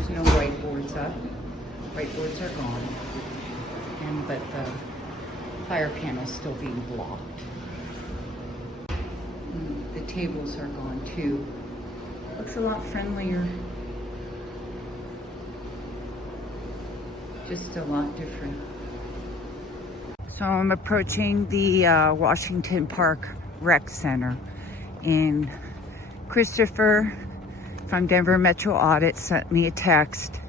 There's no whiteboards up. Whiteboards are gone. But the fire panel's still being blocked. The tables are gone too. Looks a lot friendlier. Just a lot different. So I'm approaching the Washington Park Rec Center, and Christopher from Denver Metro Audit sent me a text,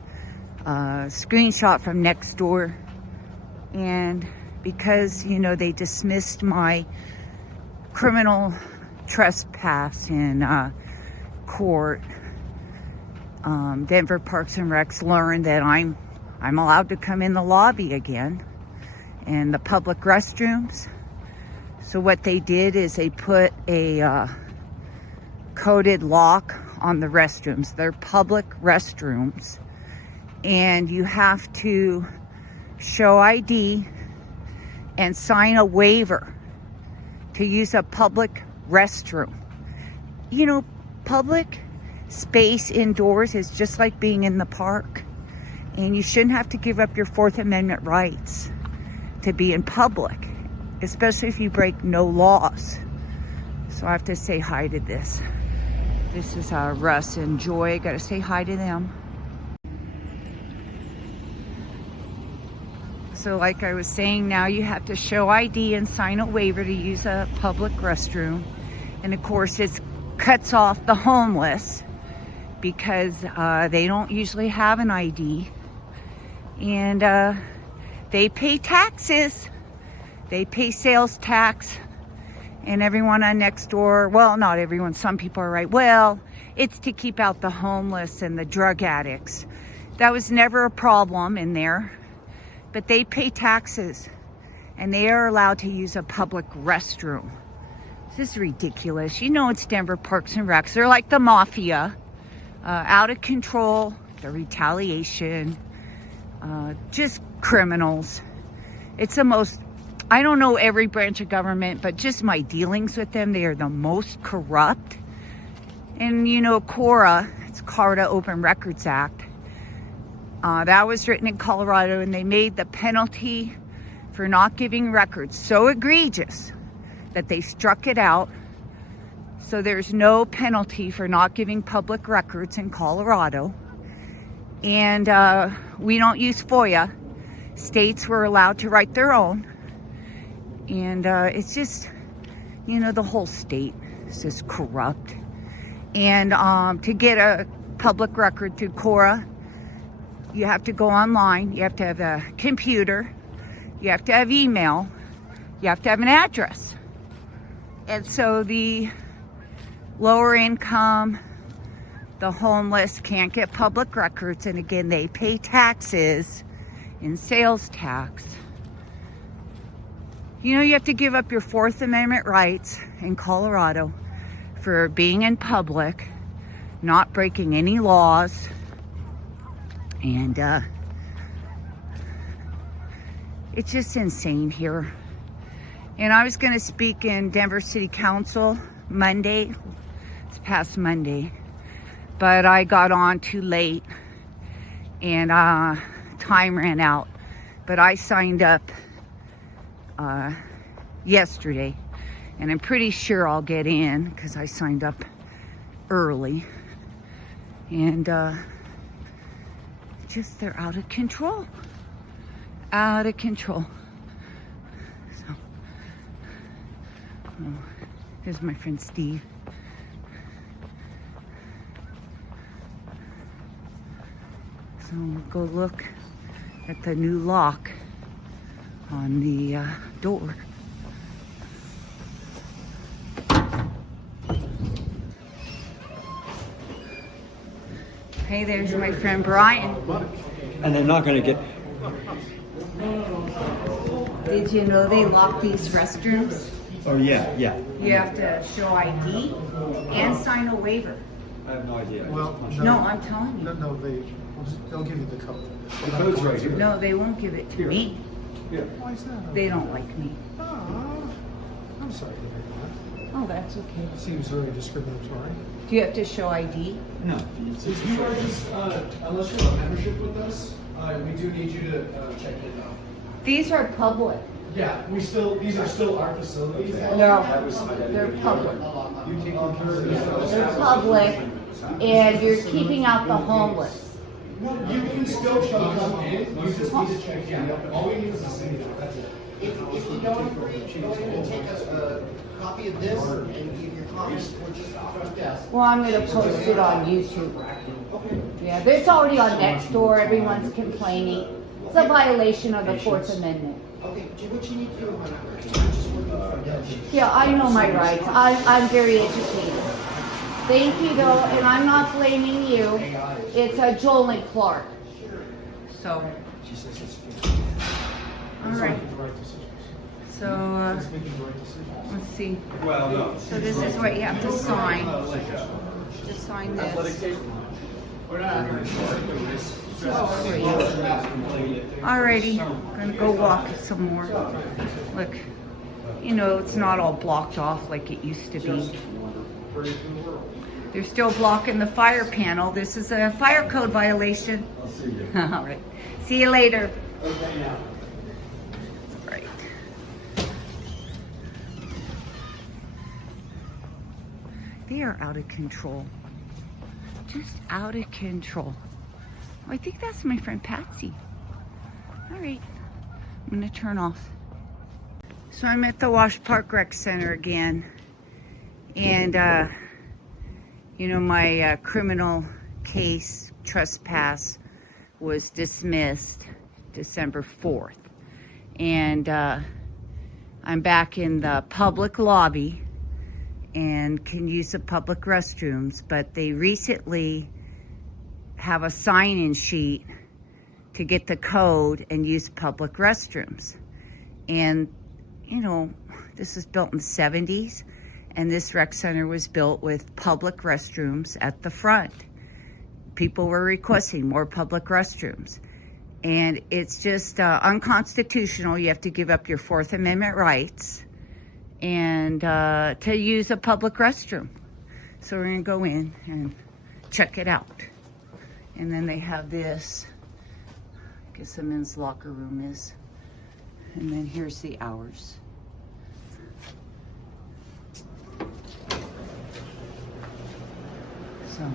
screenshot from next door, and because, you know, they dismissed my criminal trespass in court, Denver Parks and Recs learned that I'm allowed to come in the lobby again and the public restrooms. So what they did is they put a coded lock on the restrooms. They're public restrooms, and you have to show ID and sign a waiver to use a public restroom. You know, public space indoors is just like being in the park, and you shouldn't have to give up your Fourth Amendment rights to be in public, especially if you break no laws. So I have to say hi to this. This is Russ and Joy. Got to say hi to them. So like I was saying, now you have to show ID and sign a waiver to use a public restroom. And of course it cuts off the homeless because they don't usually have an ID. And they pay taxes. They pay sales tax. And everyone on next door, well, not everyone, some people are right, well, it's to keep out the homeless and the drug addicts. That was never a problem in there. But they pay taxes, and they are allowed to use a public restroom. This is ridiculous. You know, it's Denver Parks and Recs. They're like the mafia, out of control, the retaliation, just criminals. It's the most, I don't know every branch of government, but just my dealings with them, they are the most corrupt. And you know, CORA, it's Colorado Open Records Act, that was written in Colorado, and they made the penalty for not giving records so egregious that they struck it out. So there's no penalty for not giving public records in Colorado. And we don't use FOIA. States were allowed to write their own. And it's just, you know, the whole state is just corrupt. And to get a public record through CORA, you have to go online, you have to have a computer, you have to have email, you have to have an address. And so the lower income, the homeless can't get public records, and again, they pay taxes and sales tax. You know, you have to give up your Fourth Amendment rights in Colorado for being in public, not breaking any laws. And it's just insane here. And I was going to speak in Denver City Council Monday, it's past Monday, but I got on too late and time ran out. But I signed up yesterday, and I'm pretty sure I'll get in because I signed up early. And just, they're out of control. Out of control. So, oh, here's my friend Steve. So we'll go look at the new lock on the door. Hey, there's my friend Brian. And they're not going to get... Did you know they lock these restrooms? Oh, yeah. You have to show ID and sign a waiver. I have no idea. Well, No, I'm telling you. No, they'll give you the code. The code's right here. No, they won't give it to me. Yeah. Why is that? They don't like me. Oh, I'm sorry to hear that. Oh, that's okay. Seems very discriminatory. Do you have to show ID? No. If you are just, unless you have a membership with us, we do need you to check in though. These are public. Yeah, these are still our facilities. No, they're public. They're public, and you're keeping out the homeless. No, you can still come in, you just need to check in. All we need is a signature, that's it. If you don't agree, go ahead and take a copy of this and give your comments or just the front desk. Well, I'm going to post it on YouTube. Yeah, it's already on Nextdoor. Everyone's complaining. It's a violation of the Fourth Amendment. Okay, do what you need to do on that. Just working front desk. Yeah, I know my rights. I'm very educated. Thank you, though, and I'm not blaming you. It's a Jolon Clark. So, all right. So, It's making the right decisions. let's see. Well, no. So this is what you have to sign. Just sign this. Alrighty, gonna go walk some more. Look, you know, it's not all blocked off like it used to be. They're still blocking the fire panel. This is a fire code violation. I'll see you. All right. See you later. Right. They are out of control. Just out of control. Oh, I think that's my friend Patsy. All right. I'm going to turn off. So I'm at the Wash Park Rec Center again. And, you know, my criminal case, trespass, was dismissed December 4th. And I'm back in the public lobby and can use the public restrooms, but they recently have a sign-in sheet to get the code and use public restrooms. And, you know, this was built in the 70s, and this rec center was built with public restrooms at the front. People were requesting more public restrooms. And it's just unconstitutional. You have to give up your Fourth Amendment rights and to use a public restroom. So we're gonna go in and check it out. And then they have this, I guess the men's locker room is. And then here's the hours. So,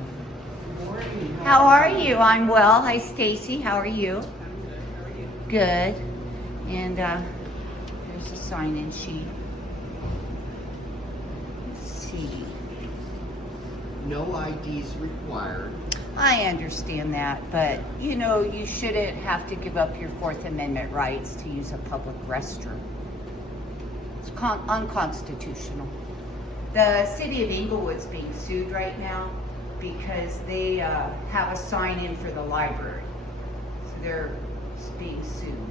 how are you? I'm well. Hi, Stacy. How are you? Good. And there's a sign-in sheet. Let's see. No IDs required. I understand that, but you know, you shouldn't have to give up your Fourth Amendment rights to use a public restroom. It's unconstitutional. The city of Inglewood's being sued right now because they have a sign-in for the library. So they're being sued.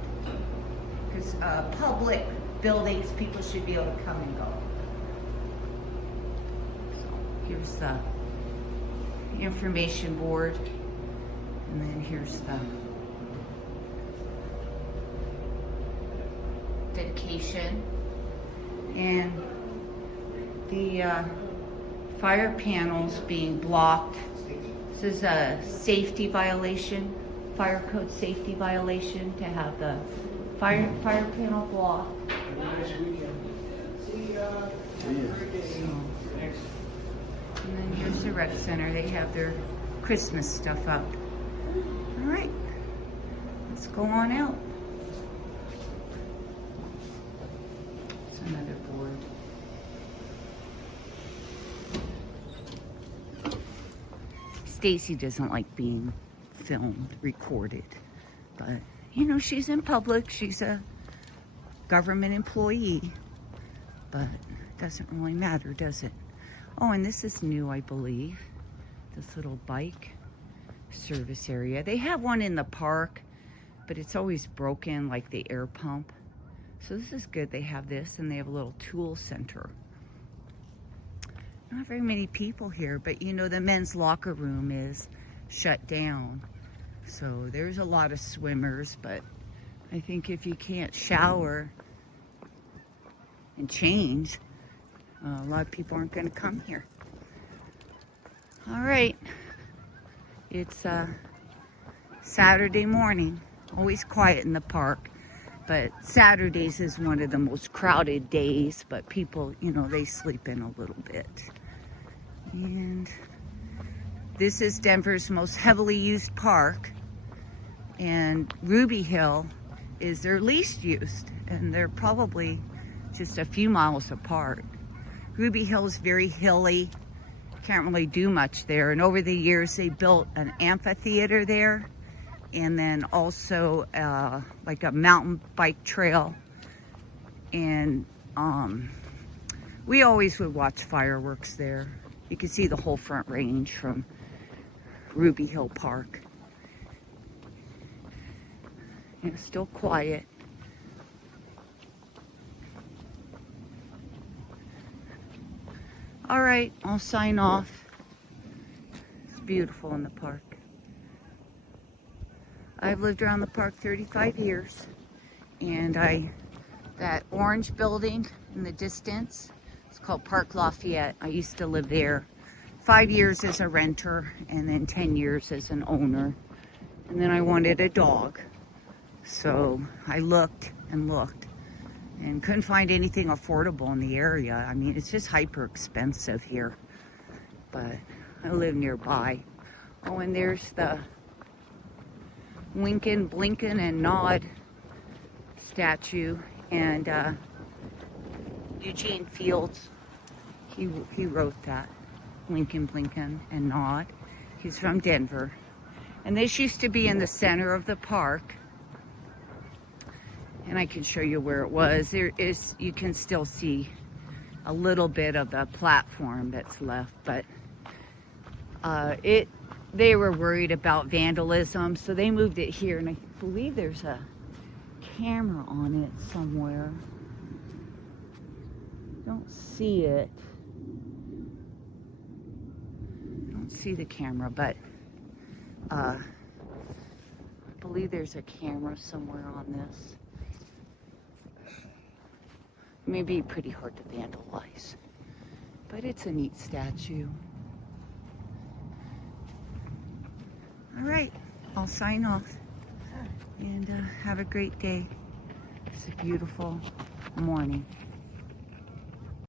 Because public buildings, people should be able to come and go. So here's the information board, and then here's the dedication, and the fire panels being blocked. This is a safety violation, fire code safety violation, to have the fire panel blocked. And then here's the rec center. They have their Christmas stuff up. All right, let's go on out. It's another board. Stacy doesn't like being filmed, recorded, but you know, she's in public. She's a government employee, but it doesn't really matter, does it? Oh, and this is new, I believe. This little bike service area. They have one in the park, but it's always broken, like the air pump. So this is good. They have this, and they have a little tool center. Not very many people here, but you know, the men's locker room is shut down. So there's a lot of swimmers, but I think if you can't shower and change, A lot of people aren't going to come here. All right. It's Saturday morning. Always quiet in the park. But Saturdays is one of the most crowded days. But people, you know, they sleep in a little bit. And this is Denver's most heavily used park. And Ruby Hill is their least used. And they're probably just a few miles apart. Ruby Hill is very hilly. Can't really do much there. And over the years, they built an amphitheater there. And then also like a mountain bike trail. And we always would watch fireworks there. You can see the whole Front Range from Ruby Hill Park. And it's still quiet. All right, I'll sign off. It's beautiful in the park. I've lived around the park 35 years. And that orange building in the distance, it's called Park Lafayette. I used to live there 5 years as a renter and then 10 years as an owner. And then I wanted a dog. So I looked and looked and couldn't find anything affordable in the area. I mean, it's just hyper expensive here. But I live nearby. Oh, and there's the Lincoln, Blinken, and Nod statue. And Eugene Fields, he wrote that. Lincoln, Blinken, and Nod. He's from Denver. And this used to be in the center of the park. And I can show you where it was. You can still see a little bit of the platform that's left, but they were worried about vandalism, so they moved it here, and I believe there's a camera on it somewhere. Don't see it. Don't see the camera, but I believe there's a camera somewhere on this. It may be pretty hard to vandalize, but it's a neat statue. All right, I'll sign off and have a great day. It's a beautiful morning.